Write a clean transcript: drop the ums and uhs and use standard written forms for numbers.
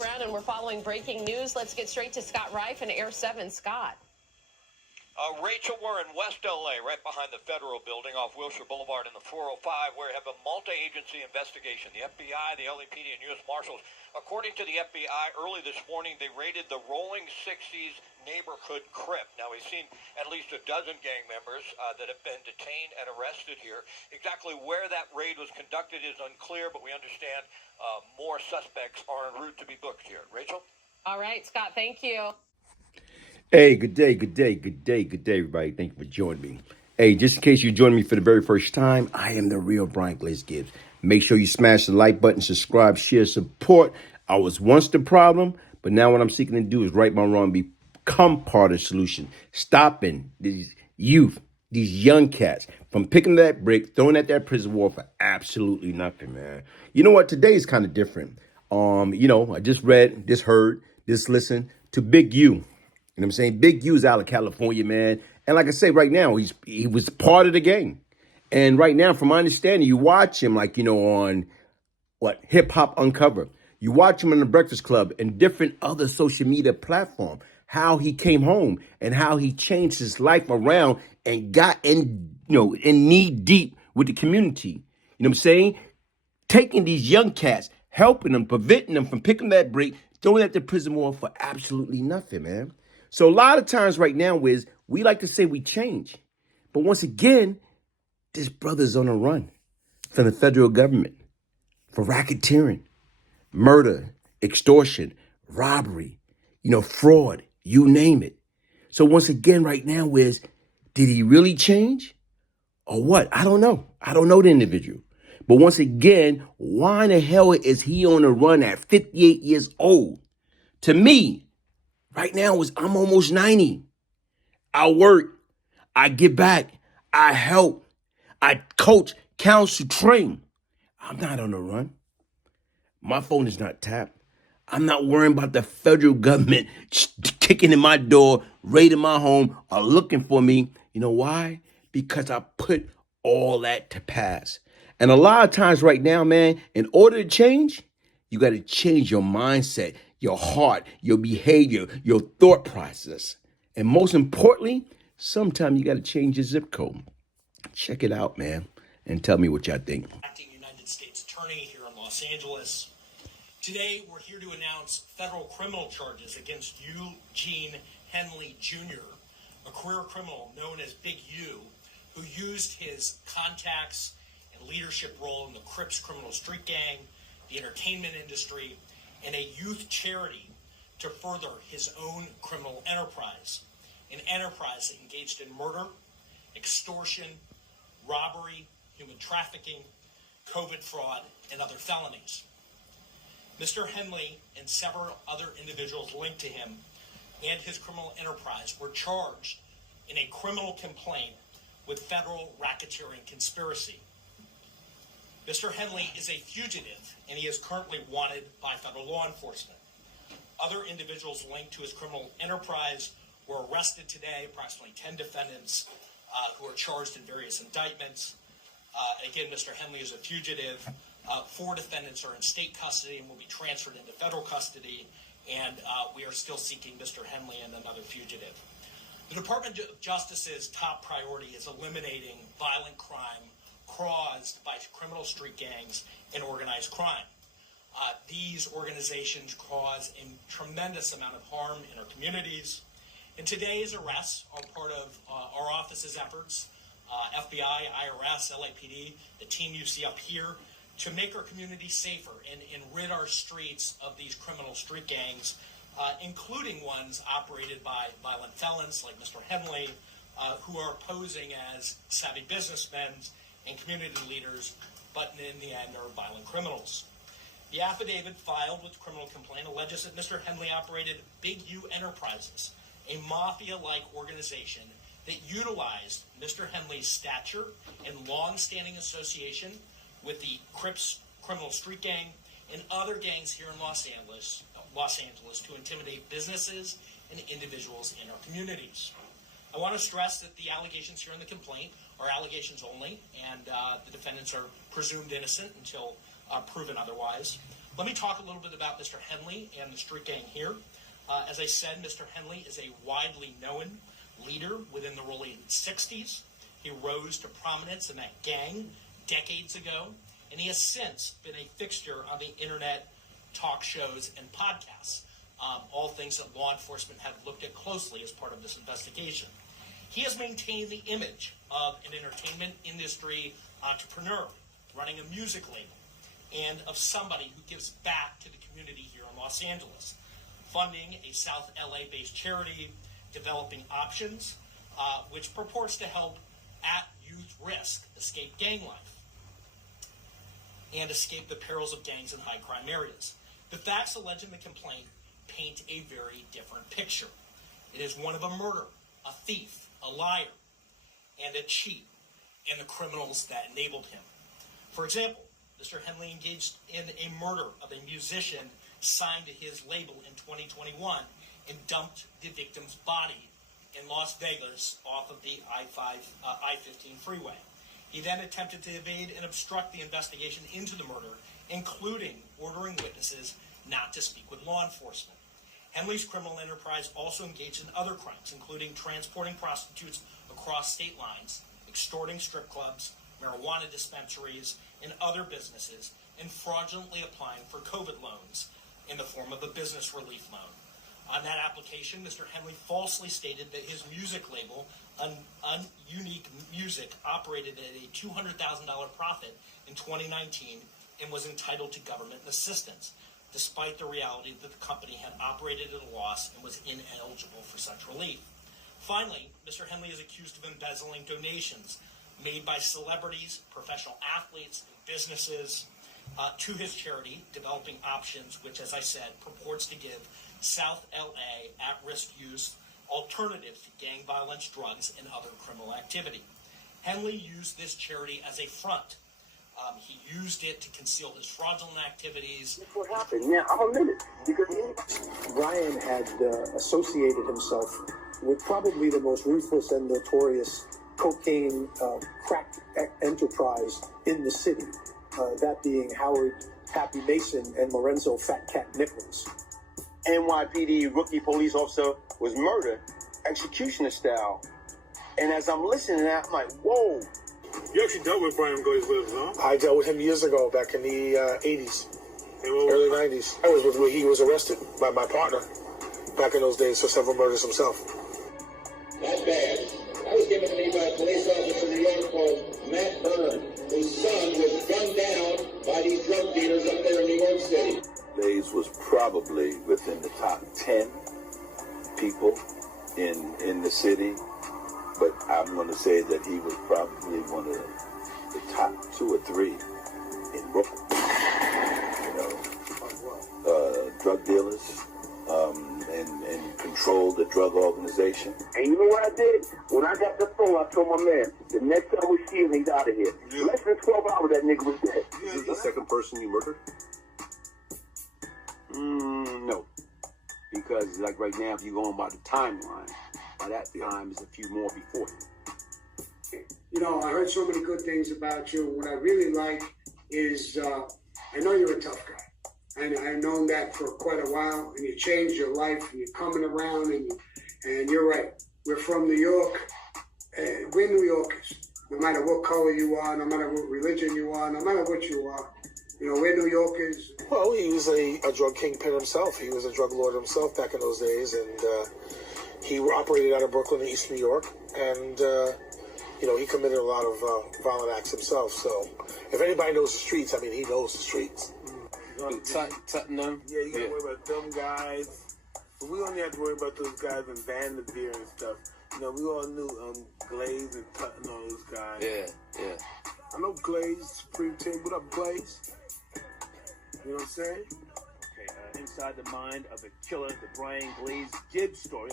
And we're following breaking news. Let's get straight to Scott Reif and Air 7. Scott. Rachel, we're in West L.A., right behind the Federal Building off Wilshire Boulevard in the 405, where we have a multi-agency investigation. The FBI, the LAPD, and U.S. Marshals. According to the FBI, early this morning, they raided the Rolling 60's Neighborhood Crip. Now, we've seen at least a dozen gang members that have been detained and arrested here. Exactly where that raid was conducted is unclear, but we understand more suspects are en route to be booked here. Rachel? All right, Scott, thank you. Hey, good day, everybody. Thank you for joining me. Hey, just in case you joined me for the very first time, I am the real Brian Blaze Gibbs. Make sure you smash the like button, subscribe, share, support. I was once the problem, but now what I'm seeking to do is right my wrong, become part of the solution. Stopping these youth, these young cats from picking that brick, throwing at that prison wall for absolutely nothing, man. You know what? Today is kind of different. I just read, just heard, just listened to Big U. You know what I'm saying? Big U's out of California, man. And like I say, right now, he was part of the gang. And right now, from my understanding, you watch him on Hip Hop Uncovered. You watch him on the Breakfast Club and different other social media platforms, how he came home and how he changed his life around and got in knee deep with the community. You know what I'm saying? Taking these young cats, helping them, preventing them from picking that brick, throwing at the prison wall for absolutely nothing, man. So a lot of times right now is we like to say we change. But once again, this brother's on a run from the federal government for racketeering, murder, extortion, robbery, fraud, you name it. So once again right now is, did he really change or what? I don't know. I don't know the individual. But once again, why in the hell is he on a run at 58 years old? To me, right now I'm almost 90. I work, I give back, I help, I coach, counsel, train. I'm not on the run. My phone is not tapped. I'm not worrying about the federal government kicking in my door, raiding my home, or looking for me. You know why? Because I put all that to pass. And a lot of times right now, man, in order to change, you got to change your mindset, your heart, your behavior, your thought process. And most importantly, sometimes you got to change your zip code. Check it out, man, and tell me what y'all think. Acting United States Attorney here in Los Angeles. Today, we're here to announce federal criminal charges against Eugene Henley Jr., a career criminal known as Big U, who used his contacts and leadership role in the Crips criminal street gang, the entertainment industry, and a youth charity to further his own criminal enterprise, an enterprise that engaged in murder, extortion, robbery, human trafficking, COVID fraud, and other felonies. Mr. Henley and several other individuals linked to him and his criminal enterprise were charged in a criminal complaint with federal racketeering conspiracy. Mr. Henley is a fugitive, and he is currently wanted by federal law enforcement. Other individuals linked to his criminal enterprise were arrested today, approximately 10 defendants who are charged in various indictments. Again, Mr. Henley is a fugitive. 4 defendants are in state custody and will be transferred into federal custody, and we are still seeking Mr. Henley and another fugitive. The Department of Justice's top priority is eliminating violent crime caused by criminal street gangs and organized crime. These organizations cause a tremendous amount of harm in our communities. And today's arrests are part of our office's efforts, FBI, IRS, LAPD, the team you see up here, to make our community safer and rid our streets of these criminal street gangs, including ones operated by violent felons like Mr. Henley, who are posing as savvy businessmen and community leaders, but in the end are violent criminals. The affidavit filed with the criminal complaint alleges that Mr. Henley operated Big U Enterprises, a mafia-like organization that utilized Mr. Henley's stature and long-standing association with the Crips criminal street gang and other gangs here in Los Angeles to intimidate businesses and individuals in our communities. I want to stress that the allegations here in the complaint are allegations only, and the defendants are presumed innocent until proven otherwise. Let me talk a little bit about Mr. Henley and the street gang here. As I said, Mr. Henley is a widely known leader within the Rollin 60's. He rose to prominence in that gang decades ago, and he has since been a fixture on the internet talk shows and podcasts, all things that law enforcement have looked at closely as part of this investigation. He has maintained the image of an entertainment industry entrepreneur running a music label and of somebody who gives back to the community here in Los Angeles, funding a South LA-based charity, developing options, which purports to help at youth risk escape gang life and escape the perils of gangs in high crime areas. The facts alleged in the complaint paint a very different picture. It is one of a murderer, a thief, a liar, and a cheat, and the criminals that enabled him. For example, Mr. Henley engaged in a murder of a musician signed to his label in 2021 and dumped the victim's body in Las Vegas off of the I-15 freeway. He then attempted to evade and obstruct the investigation into the murder, including ordering witnesses not to speak with law enforcement. Henley's criminal enterprise also engaged in other crimes, including transporting prostitutes across state lines, extorting strip clubs, marijuana dispensaries, and other businesses, and fraudulently applying for COVID loans in the form of a business relief loan. On that application, Mr. Henley falsely stated that his music label, Unique Music, operated at a $200,000 profit in 2019 and was entitled to government assistance, despite the reality that the company had operated at a loss and was ineligible for such relief. Finally, Mr. Henley is accused of embezzling donations made by celebrities, professional athletes, and businesses to his charity, Developing Options, which, as I said, purports to give South LA at-risk youth alternatives to gang violence, drugs, and other criminal activity. Henley used this charity as a front. He used it to conceal his fraudulent activities. That's what happened. Yeah, I'm a minute. Because Bryan had associated himself with probably the most ruthless and notorious cocaine crack enterprise in the city. That being Howard Pappy Mason and Lorenzo Fat Cat Nichols. NYPD rookie police officer was murdered, executioner style. And as I'm listening to that, I'm like, whoa. You actually dealt with Bryan Williams, huh? I dealt with him years ago, back in the 80s, early 90s. I was with he was arrested by my partner back in those days for several murders himself. Not bad. I was given to me by a police officer in New York called Matt Byrne, whose son was gunned down by these drug dealers up there in New York City. Blaze was probably within the top 10 people in the city, but I'm going to say that he was probably one of the top 2 or 3 in Brooklyn. Drug dealers, and controlled the drug organization. And you know what I did? When I got the phone, I told my man, the next time we see him, he's out of here. Yeah. Less than 12 hours, that nigga was dead. This is the second person you murdered? No. Because, like right now, if you're going by the timeline, by that time, there's a few more before you. You know, I heard so many good things about you. What I really like is, I know you're a tough guy. And I've known that for quite a while, and you changed your life, and you're coming around, and you're right. We're from New York, and we're New Yorkers. No matter what color you are, no matter what religion you are, no matter what you are, you know, we're New Yorkers. Well, he was a drug kingpin himself. He was a drug lord himself back in those days, and he operated out of Brooklyn, East New York, and you know, he committed a lot of violent acts himself. So, if anybody knows the streets, I mean, he knows the streets. Tottenham. Yeah, you gotta worry about them guys. But we only have to worry about those guys in Vanderveer and stuff. You know, we all knew Glaze and Tottenham, all those guys. Yeah. I know Glaze, Supreme Team. What up, Glaze? You know what I'm saying? Okay, inside the mind of the killer, the Bryan Glaze Gibbs story.